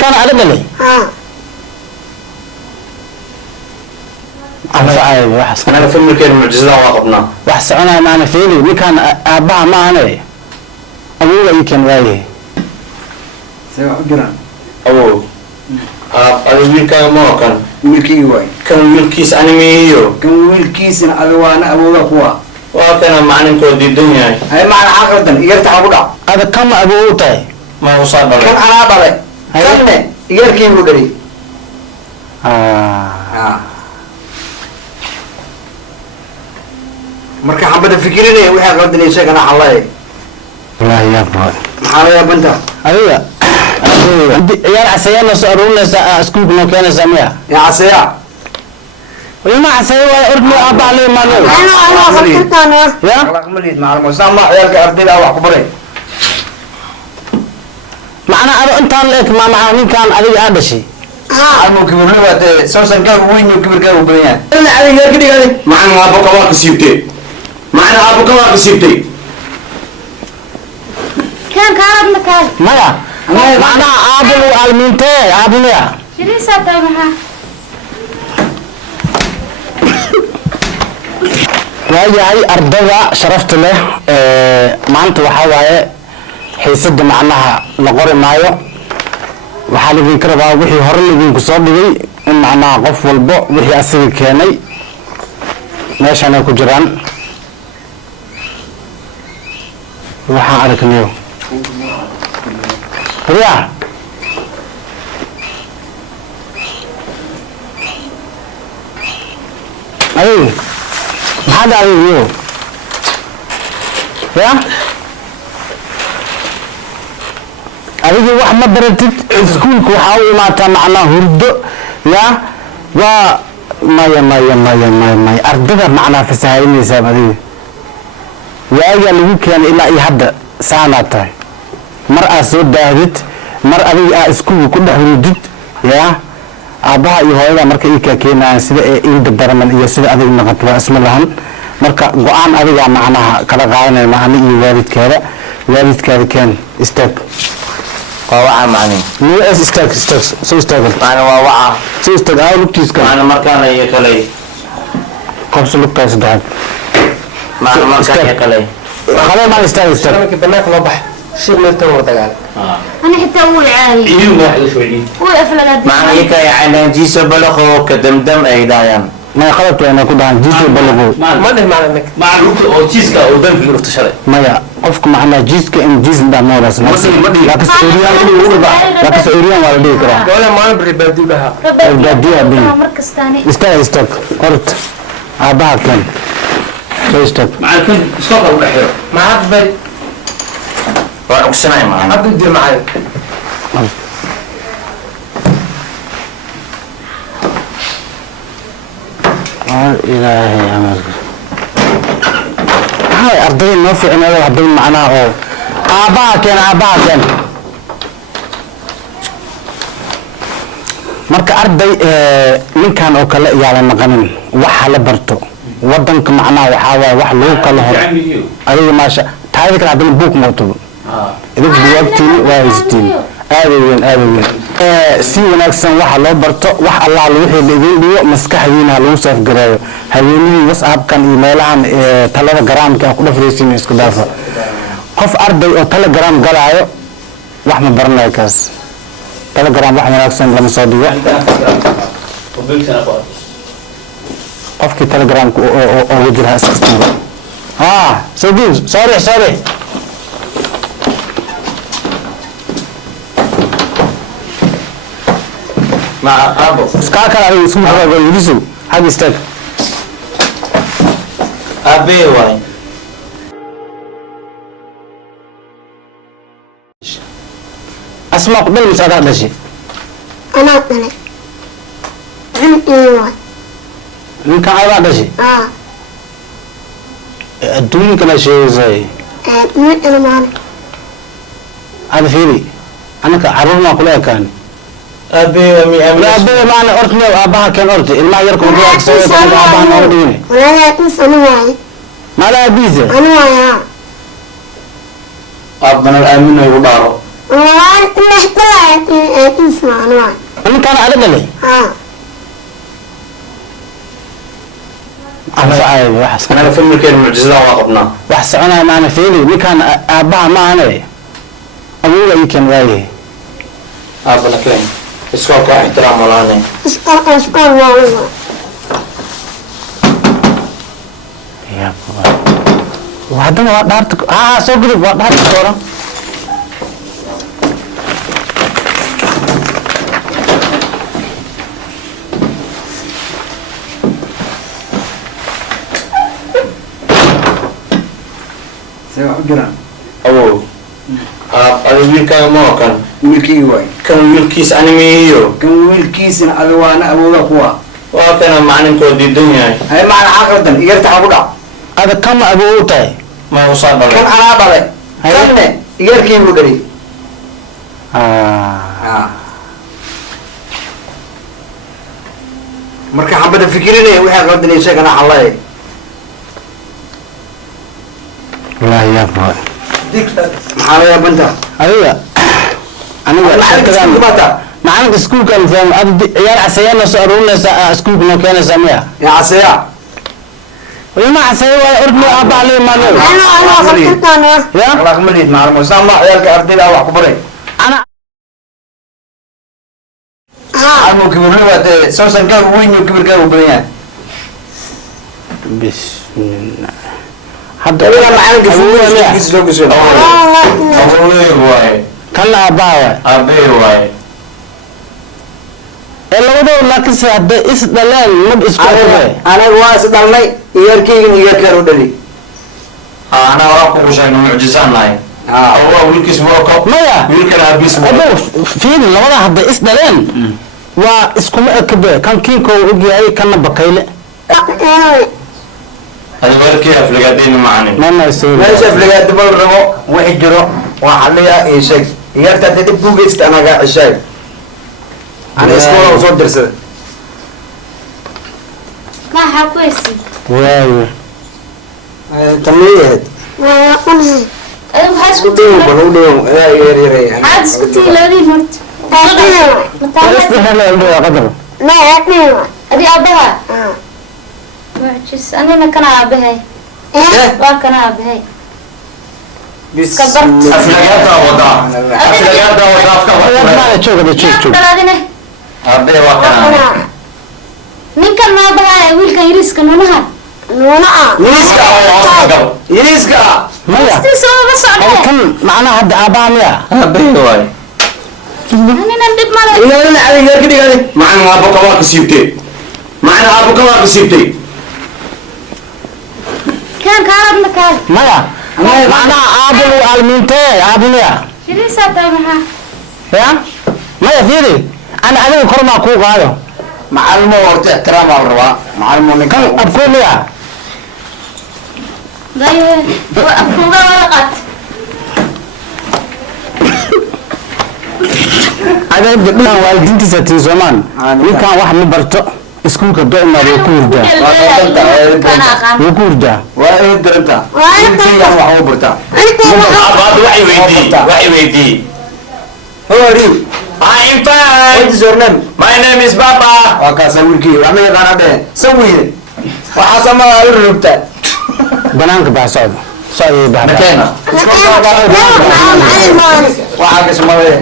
كان على بالي أنا فيلم كان معجزة وقبنا وحس أنا معنا فيلي وكان أباها معنا أبوه يمكن وايه سواء جران أبوه أبوه كان ما كان ويلكي واي كان ويلكيس أنميو كان ويلكيس ألوان أبوه قوة وكان معنا كودي الدنيا هاي معنى عقلة يرتع أبوه هذا كم أبوه تاي ما هو صعب كان أنا بالي كان يركي وقري marka xabada fikirinay waxa qaldanaysa kana xalay لا يا ابو maxaa banta adiga ciyaar casayana soo aruunaysa iskuulka noo keenaysa miya ya casaya wama casay waa ordni abaa leh ma leh ana خطرتنا ya akhlaaq malid macalimo sama ciyalka ardayda wax ku baray macna ado intaan leek ma ninkan adiga aad dhashay anu kibirna waad soo sanka weyn kibirka u badan yahay أنا على كده كده معنا أبو كواك سيبتي معنا أبو كواك سيبتي كان كارب مكان maya macna aabul alminte aabuliya شريسة تابها waayahay ardada sharafta leh maanta waxa waaye xiisada macnaha la qori maayo waxaa laydinka rabaa wixii hore laydinku soo dhigay in macnaha qof walbo wixii asiga keenay meeshan ay ku jiraan waxaan aragnayo riya ay maxaad adiyo ya adigu wax ma baratid iskuulka waxaa u imaataa macnaa hurdo ya waa maya ardada macnaa fasahaynaysaa adiga waagaa lagu keenay ilaa iyo hadda saanaad tahay mar aad soo daahdid mar adiga aad iskuulka ku dhex hurdid ya aabbaha iyo hooyada marka ii kaa keenayaan sida ee iida baraman iyo sida adiga noqoto waa isma lahan marka go-aan adigaa macnaha kala qaadanaya macna iyo waalidkaada keen istaag ووعى معني مو اس استاك سو استاك أنا ووعى سو استاك لوكتيس كان معنا مركان يكلي قبس لوكتاس دهب معنا مركان يكلي خلينا ما استاك markii banaanka loo bax shir meelta wada dagaal أنا حتى أول عالي إيوه واحد شوي أول أفلاد معنا يكا يعني جيسو بلخو كدمدم أي دايم ما خلط وانا كنت عن جيسو بلغو ma dhih macna مع الوقت أو جيسكا أو دم في الوقت شري ما يا قفك معنا جيسك ان جيس دا مولاس لكن سعوديان ولا دي كرا wala maalin bari baadi laha الجدية بين مركز ثاني استاك قرط اباها كان سو استاك مع الكل سوق البحر ma had bari وأقسمي معنا haddu dir macay إلهي يا مالك هاي أرضي ما في عنا واحد معناه هو آباء كان marka arday ninkan oo kale yaala maqanin waxa la barto wadanka macnaha waxa waa wax lagu kala hor adiga maasha taayada kala hadana book mooto idinku buugtiin waa haystiin aadayeen si wanaagsan waxa loo barto wax Allah wixii la idin dhigo maskaxdiina lagu saaf gareeyo haweenii WhatsApp kan email-aan talada garaamka ku dhafreysiin isku dhaafa qof arday oo telegram galaayo wax ma baranayo kaas telegram wax wanaagsan lama soo dhigo qofkii telegram oo wajiraha iskastaba sorry مع أبو سكاكا على اسمه هذا يجلسوا هذا يستاك أبي واي اسمع قبل مساعدة هذا الشيء أنا أطلع عم إيوان من كان هذا الشيء الدنيا كلا شيء زي من أنا معنا هذا فيري أنا كعرفنا كلها كان أبي ومي أمي لا أبي ما أنا أرتني وأباها كان أرتي ما يركض بيها كسوي كان أباها نورديني ولا لا تنسى أنا واعي ما لا بيزة أنا واعي أبنا الآمن يبارو والله إن احتلعت تنسى ما أنا واحد ninkaan adiga leh أنا فيلم كان معجزة وقبنا wax soconaya maana fiili ninkaan aabbaha ma ahane abuga ii kan waaye أبنا كان إسكال كاحترام ولا أنا أسكال والله ya haddana waa dhaarta soo gudub waa dhaarta kooran أوه أبي كان ما كان wiilkii waay كان يلكيس أنميو kan wiilkiisina adiwaana awooda kuwa وكان معنى كودي الدنيا hay macna caqaldan igarta xagu dhac ada kama abuu u tahay ما وصل kan بقى anaa dhalay kanne igarkii buu dhali marka xabada fikirinaya wixii qaldan isagana xallay wallaahi yaa baa maxaa la yaabanta adiga aniga macalin kumata macalinka iskuulka alfaham ada ciyaar casayaana soo aruurinaysa iskuulka noo keenaysa miya yaa casaya wima casaya waa ordno aabbaha la imaanayo أنا قلت أنا ya walaaq ma liid macalimo sama ciyaalka ardayda wax ku baray ana macalimo kibirna waa dee sawsankaaga weyn iyo kibirkaaga u badan yahay bismillah hadda adiga macalinka fuugiisa loo gasho أبوي واي kana aabbaha waay أبي واي ee labadooda laakiinse hadday is dhaleen mab isku oge anaga waa is dhalnay iyarkeygan iyarkaan u dhali أنا أراكم شيء معجزة ناي أوه ويلكيس وراكم maya ويلكن أبيس adoo fiiri labada hadday is dhaleen waa iskuma ekabe kan kiinko ogyahay kana bakayle هذا ويلكي أفلقاتين معني mana soo meesha aflagaad dibal rabo wixii jiro waa xaliya iyo sheeg iyarta hadii dib buugeysta anaga cishaay ana iskoola usoo dirsada ما حكويسي waayo tamiyaheed ما يقولها أنا maxaa isku udhow tihiin bal udhow adaa yaryarey maxaad isku tihiin labadii mart qadar ما يقولها adi aabaha mucjis anina kana aabahay waa kana aabahay أفلقاتها وضع أفلقاتها وضع maala joogada joog joog dalaadine أبي وكان ninkan ma aabaha wiilkan yariiska nunaha نونا yiriiska maya stiisa ma hada socdee kan macnaha hadda aabbaha miya أبي واي aninan dhib male ilaalina adig yarka dhigani معنا أبو كواك سيبتي معنا أبو كواك سيبتي kan kaaradna kaal maya macnaha aabbalu aalmiintee aabba miya yariisaa tahay maxaa ya maya fiiri ana adiga kormaa kuu qaado macalimo horta ixtiraamaa la rabaa macalimo ninka kan abkuu miya daye afkuuga wala qaat ada gabdhahan waalidiintiisa tii soomaan ninkan wax ma barto iskuulka doimaad wuu ku hurdaa kana aqaan wuu ku hurdaa waa ii diranta wiilkaygan wax u bartaa أبو وعي ويدي وعي ويدي how are you I'm what fine is your name my name is Papa waa kaasa wiilkii wax ma yaqaana dheh sawiye waxaa samaa u rugta banaanka baa socda socda baa مكانه waxaa ka samaaye